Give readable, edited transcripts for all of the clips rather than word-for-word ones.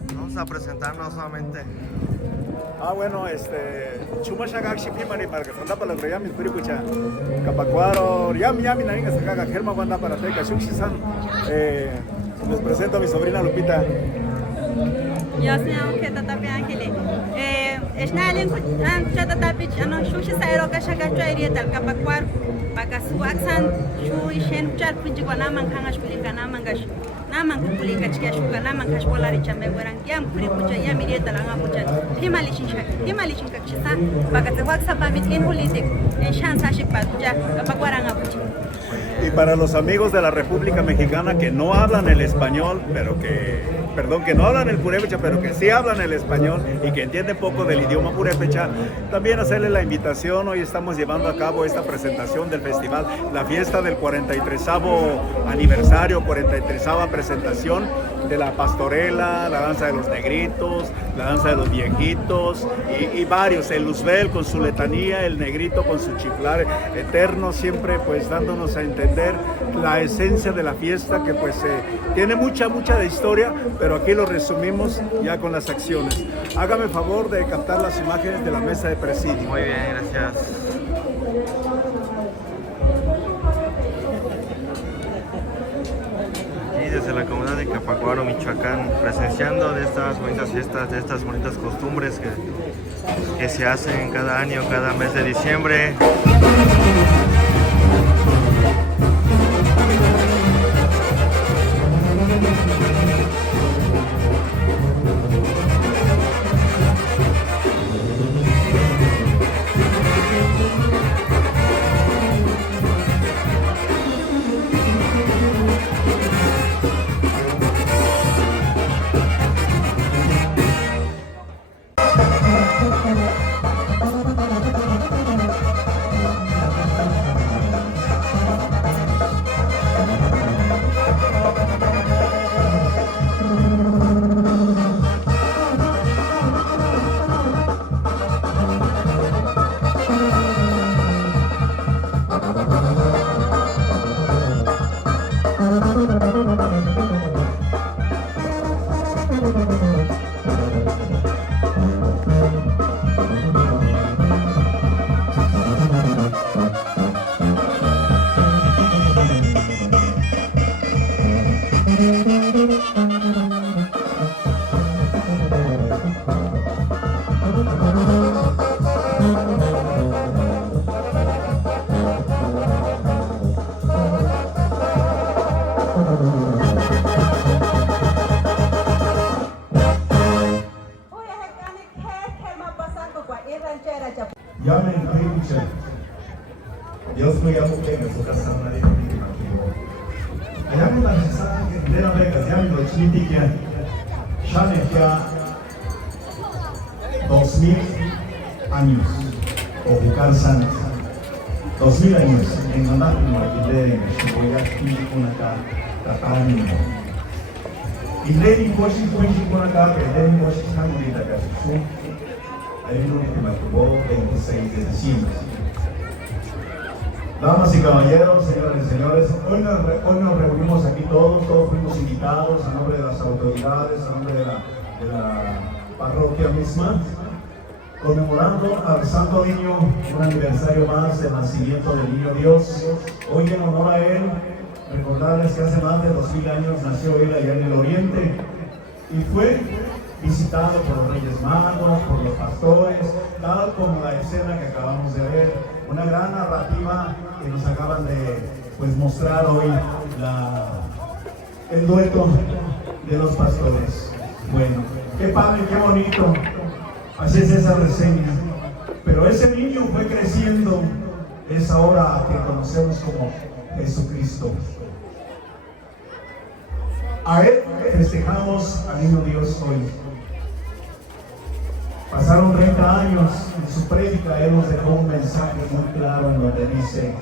Vamos a presentarnos nuevamente. Bueno, Chumashagak Shipimari para que Santa para Yami Puricucha, Capacuaro, Yami Naringa Sakaga, Germa Wanda para Teca, Shukshisan. Les presento a mi sobrina Lupita. Yo soy Tatapi Ángel. Esnalin Tatapi, Shushi Sairo Kashagacho Arieta, Capacuar, Pacasuaxan, Shu Shen Chat Pujiguanaman Kangash Pulikanamangash. Naman kupulika chikashuka naman kashpola richame werang yam kuripucha yam irieta langa pucha himalishin kakchisa bakate waksa pamit in politik en chance ashik patuja kapagwaranga pucha. Y para los amigos de la República Mexicana que no hablan el español, que no hablan el purépecha, pero que sí hablan el español y que entienden poco del idioma purépecha, también hacerle la invitación. Hoy estamos llevando a cabo esta presentación del festival, la fiesta del 43º aniversario, 43ª presentación de la pastorela, la danza de los negritos, la danza de los viejitos y varios, el Luzbel con su letanía, el negrito con su chiflar eterno, siempre pues dándonos a entender la esencia de la fiesta que pues tiene mucha de historia, pero aquí lo resumimos ya con las acciones. Hágame favor de captar las imágenes de la mesa de presidio. Muy bien, gracias. Aquí desde la comunidad de Capacuaro, Michoacán, presenciando de estas bonitas fiestas, de estas bonitas costumbres que se hacen cada año, cada mes de diciembre. Llamen Prince. Dios me llamó que me fue casando de Llamen la necesidad de la Vegas, llamen los chiniticas. Llamen ya 2000 años o buscar santos. 2000 años en andar con la idea de Shibuya y con acá Tatani. Y Lady Boshi con acá, que Lady Boshi está muy linda acá. El lunes que me tocó 26 de diciembre. Damas y caballeros, señoras y señores, hoy nos reunimos aquí todos fuimos invitados a nombre de las autoridades, a nombre de la parroquia misma, conmemorando al Santo Niño, un aniversario más del nacimiento del Niño Dios. Hoy en honor a él, recordarles que hace más de 2000 años nació él allá en el Oriente y fue visitado por los Reyes Magos, por los pastores, tal como la escena que acabamos de ver, una gran narrativa que nos acaban de mostrar hoy el dueto de los pastores. Bueno, qué padre, qué bonito, así es esa reseña, pero ese niño fue creciendo, es ahora que conocemos como Jesucristo. A él festejamos al Niño Dios hoy. Pasaron 30 años, en su prédica Él nos dejó un mensaje muy claro en donde dice: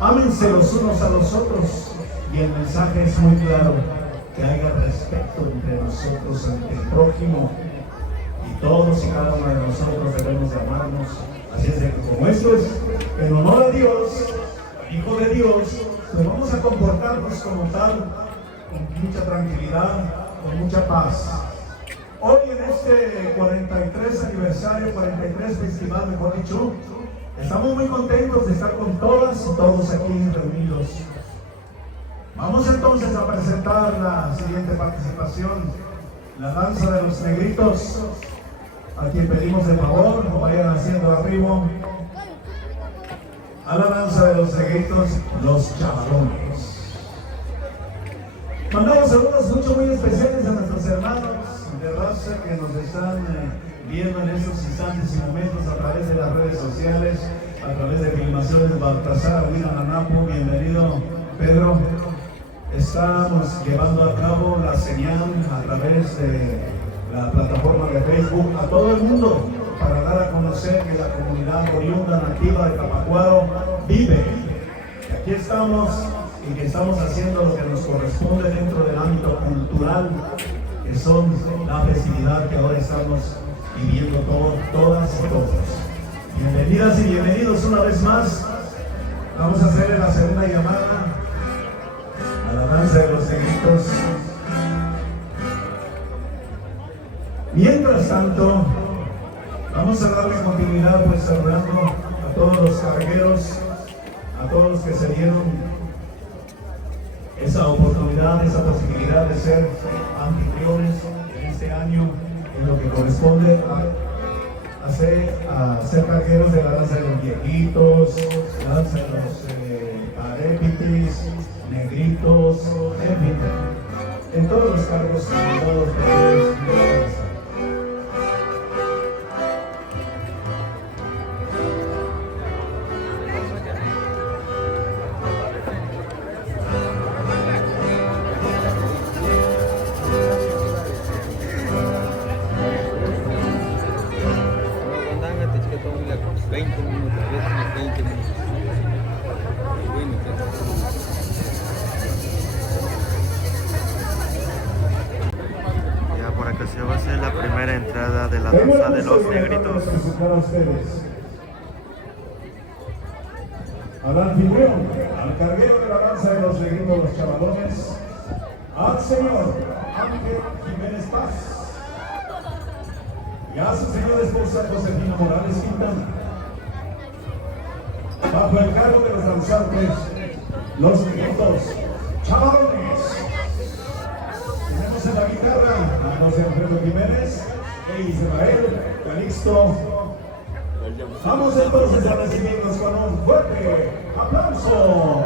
ámense los unos a los otros, y el mensaje es muy claro, que haya respeto entre nosotros, ante el prójimo, y todos y cada uno de nosotros debemos de amarnos. Así es de que como esto es en honor a Dios, al Hijo de Dios, pues vamos a comportarnos como tal, con mucha tranquilidad, con mucha paz. Hoy en este 43 aniversario, 43 festival, mejor dicho, estamos muy contentos de estar con todas y todos aquí reunidos. Vamos entonces a presentar la siguiente participación, la danza de los negritos, a quien pedimos de favor, no vayan haciendo arriba, a la danza de los negritos, los chavalones. Mandamos saludos muy especiales a nuestros hermanos de raza que nos están viendo en estos instantes y momentos a través de las redes sociales, a través de Filmaciones Baltasar, Huinananapo. Bienvenido, Pedro. Estamos llevando a cabo la señal a través de la plataforma de Facebook a todo el mundo para dar a conocer que la comunidad oriunda nativa de Capacuaro vive. Y aquí estamos y que estamos haciendo lo que nos corresponde dentro del ámbito cultural, que son la festividad que ahora estamos viviendo todas y todos. Bienvenidas y bienvenidos una vez más. Vamos a hacer la segunda llamada a la danza de los negritos. Mientras tanto, vamos a darle continuidad pues saludando a todos los cargueros, a todos los que se dieron esa oportunidad, esa posibilidad de ser anfitriones en este año, en lo que corresponde a ser cargueros de la danza de los viejitos, la danza de los arepitis, negritos, en fin, en todos los cargos, en todos los periodos de la danza. Ya por acá se va a hacer la primera entrada de la danza de los negritos. Al anfitrión, al carguero de la danza de los negritos, los chavalones, al señor Ángel Jiménez Paz y a su señora esposa Josefina Morales Quintana. Bajo el cargo de los danzantes, los negritos, chavalones. Tenemos en la guitarra a José Alfredo Jiménez e Israel Calixto. Vamos entonces a recibirnos con un fuerte aplauso.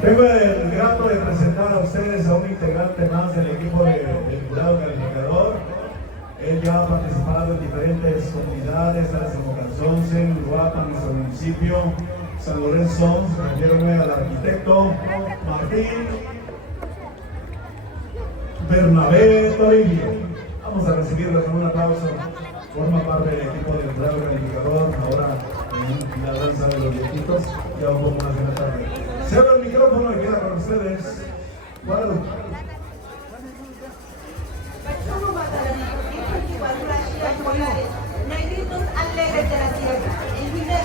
Tengo el grato de presentar a ustedes a un integrante más del equipo del jurado calificador. Él ya ha participado en diferentes comunidades, tales como Canzonce, Uruapan, nuestro municipio, San Lorenzo. Refiero al arquitecto Martín Bernabé Toribio. Vamos a recibirlo con un aplauso. Forma parte del equipo del jurado calificador, ahora en la danza de los viejitos, ya un poco más de la tarde. Se abre el micrófono y queda con ustedes. Guadalupe. Negritos alegres de la tierra, el líder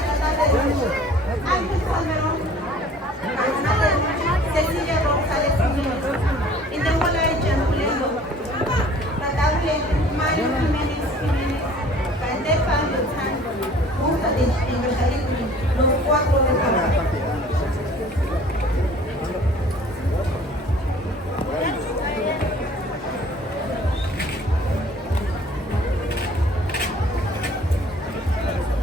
Ángel Salmerón, Cecilia González Jiménez, Indehuala Chanulendo, Natable Mario Jiménez, Candefa Lozán, Musa de Chingochalicui, los cuatro de Jalisco.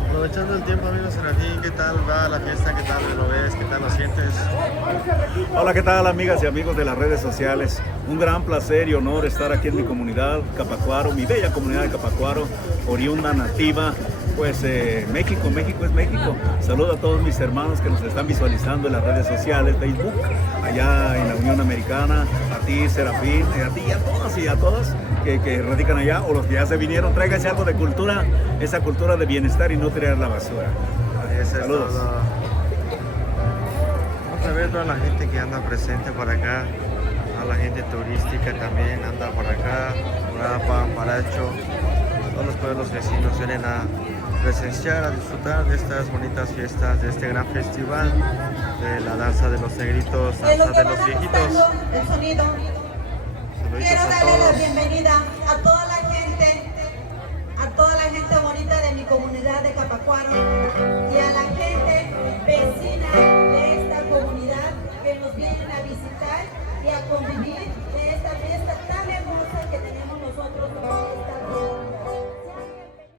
Aprovechando el tiempo, amigos Serafín, ¿qué tal va la fiesta? ¿Qué tal lo ves? ¿Qué tal lo sientes? Hola, ¿qué tal, amigas y amigos de las redes sociales? Un gran placer y honor estar aquí en mi comunidad, Capacuaro, mi bella comunidad de Capacuaro, oriunda nativa. Pues México es México. Saludo a todos mis hermanos que nos están visualizando en las redes sociales, Facebook, allá en la Unión Americana, a ti Serafín, a ti y a todas y a todas que radican allá, o los que ya se vinieron. Tráiganse algo de cultura, esa cultura de bienestar y no tirar la basura. Saludos. Vamos a ver toda la gente que anda presente por acá, a la gente turística también anda por acá, Uruapan, Paracho, todos los pueblos vecinos vienen a presenciar, a disfrutar de estas bonitas fiestas, de este gran festival de la danza de los negritos, danza de los viejitos. El sonido